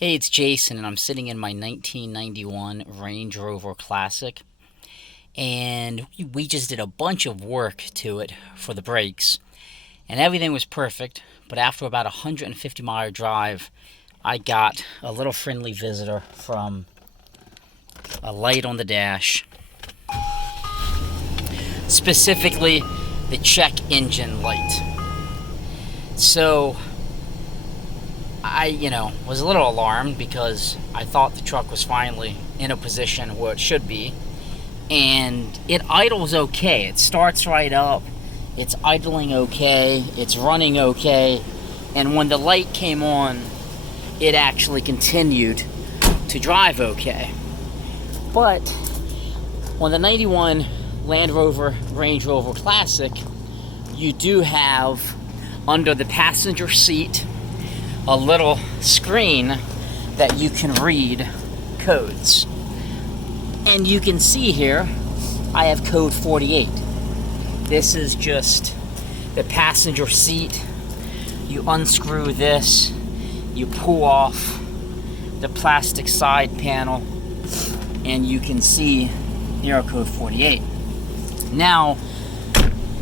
Hey, it's Jason, and I'm sitting in my 1991 Range Rover Classic, and we just did a bunch of work to it for the brakes, and everything was perfect. But after about a 150-mile drive, I got a little friendly visitor from a light on the dash, specifically the check engine light. So I was a little alarmed because I thought the truck was finally in a position where it should be, and it idles okay. It starts right up, it's idling okay, it's running okay, and when the light came on, it actually continued to drive okay. But on the 91 Land Rover Range Rover Classic, you do have under the passenger seat a little screen that you can read codes. And you can see here, I have code 48. This is just the passenger seat. You unscrew this, you pull off the plastic side panel, and you can see error code 48. Now,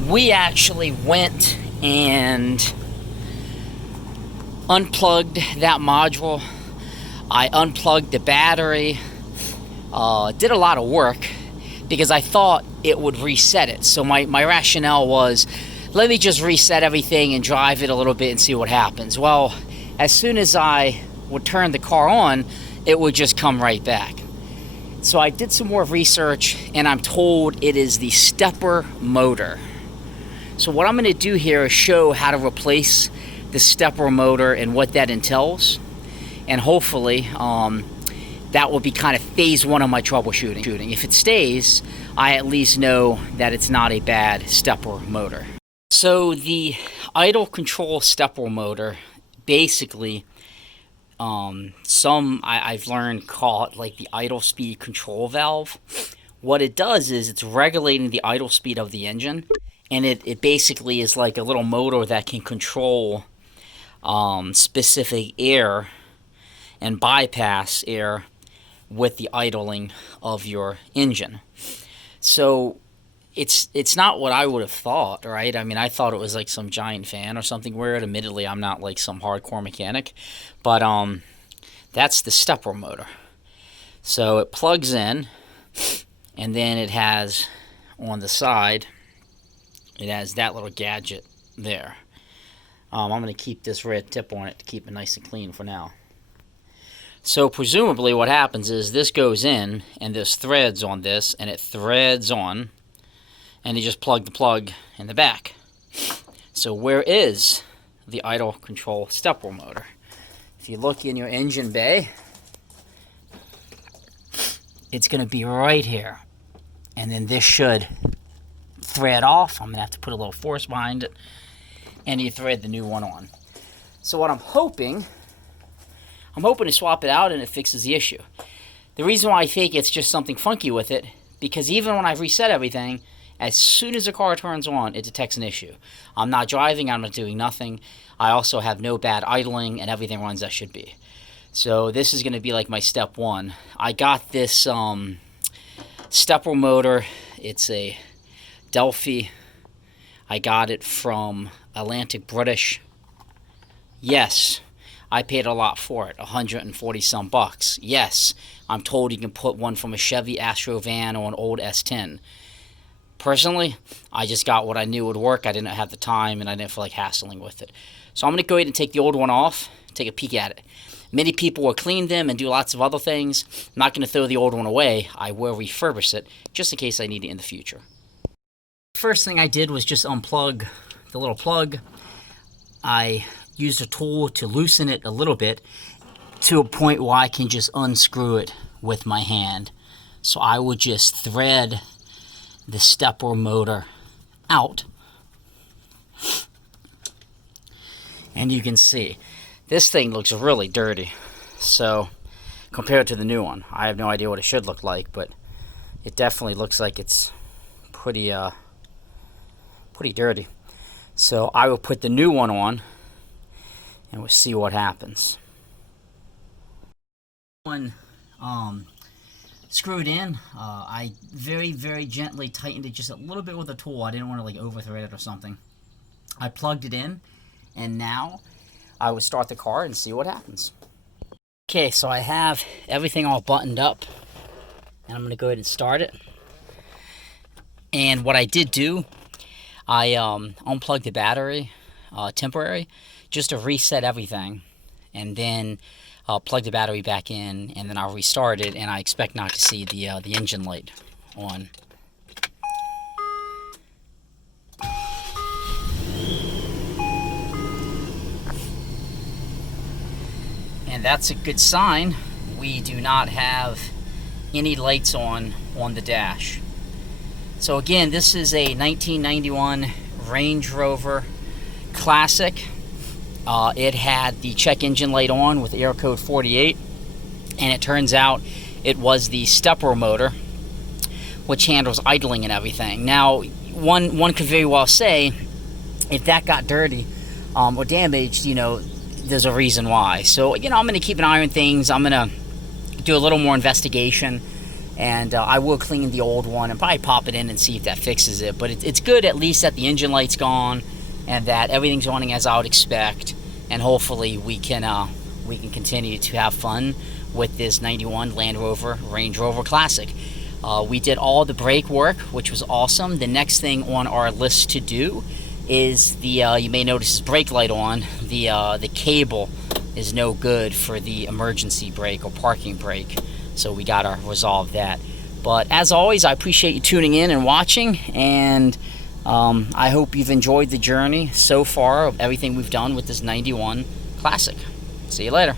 we actually went and unplugged that module. I unplugged the battery, did a lot of work because I thought it would reset it. So my rationale was, let me just reset everything and drive it a little bit and see what happens. Well, as soon as I would turn the car on, it would just come right back. So I did some more research, and I'm told it is the stepper motor. So what I'm going to do here is show how to replace the stepper motor and what that entails, and hopefully that will be kind of phase one of my troubleshooting. If it stays, I at least know that it's not a bad stepper motor. So the idle control stepper motor, basically, I've learned call it like the idle speed control valve. What it does is it's regulating the idle speed of the engine, and it basically is like a little motor that can control specific air and bypass air with the idling of your engine. So it's not what I would have thought, right? I mean, I thought it was like some giant fan or something weird. Admittedly, I'm not like some hardcore mechanic, but that's the stepper motor. So it plugs in, and then it has on the side, it has that little gadget there. I'm going to keep this red tip on it to keep it nice and clean for now. So presumably what happens is this goes in, and there's threads on this, and it threads on, and you just plug the plug in the back. So where is the idle control stepper motor? If you look in your engine bay, it's going to be right here. And then this should thread off. I'm going to have to put a little force behind it, and you thread the new one on. So what I'm hoping to swap it out and it fixes the issue. The reason why I think it's just something funky with it, because even when I've reset everything, as soon as the car turns on, it detects an issue. I'm not driving, I'm not doing nothing. I also have no bad idling, and everything runs as should be. So this is going to be like my step one. I got this stepper motor. It's a Delphi. I got it from Atlantic British. Yes, I paid a lot for it, 140 some bucks. Yes, I'm told you can put one from a Chevy Astro van or an old S10. Personally, I just got what I knew would work. I didn't have the time, and I didn't feel like hassling with it. So I'm going to go ahead and take the old one off, take a peek at it. Many people will clean them and do lots of other things. I'm not going to throw the old one away. I will refurbish it, just in case I need it in the future. The first thing I did was just unplug the little plug. I used a tool to loosen it a little bit to a point where I can just unscrew it with my hand. So I would just thread the stepper motor out, and you can see this thing looks really dirty. So compared to the new one, I have no idea what it should look like, but it definitely looks like it's pretty dirty. So I will put the new one on, and we'll see what happens. One screwed in. I very gently tightened it just a little bit with a tool. I didn't want to like over thread it or something. I plugged it in, and now I will start the car and see what happens. Okay, so I have everything all buttoned up, and I'm going to go ahead and start it. And what I did do, I unplugged the battery, temporary, just to reset everything, and then I'll plug the battery back in, and then I'll restart it, and I expect not to see the engine light on. And that's a good sign. We do not have any lights on the dash. So again, this is a 1991 Range Rover Classic. It had the check engine light on with air code 48, and it turns out it was the stepper motor, which handles idling and everything. Now, one could very well say, if that got dirty or damaged, there's a reason why. So, I'm going to keep an eye on things. I'm going to do a little more investigation, and I will clean the old one and probably pop it in and see if that fixes it. But it's good at least that the engine light's gone and that everything's running as I would expect, and hopefully we can continue to have fun with this 91 Land Rover Range Rover Classic. We did all the brake work, which was awesome. The next thing on our list to do is you may notice this brake light on. The cable is no good for the emergency brake or parking brake, so we gotta resolve that. But as always, I appreciate you tuning in and watching, and I hope you've enjoyed the journey so far of everything we've done with this 91 Classic. See you later.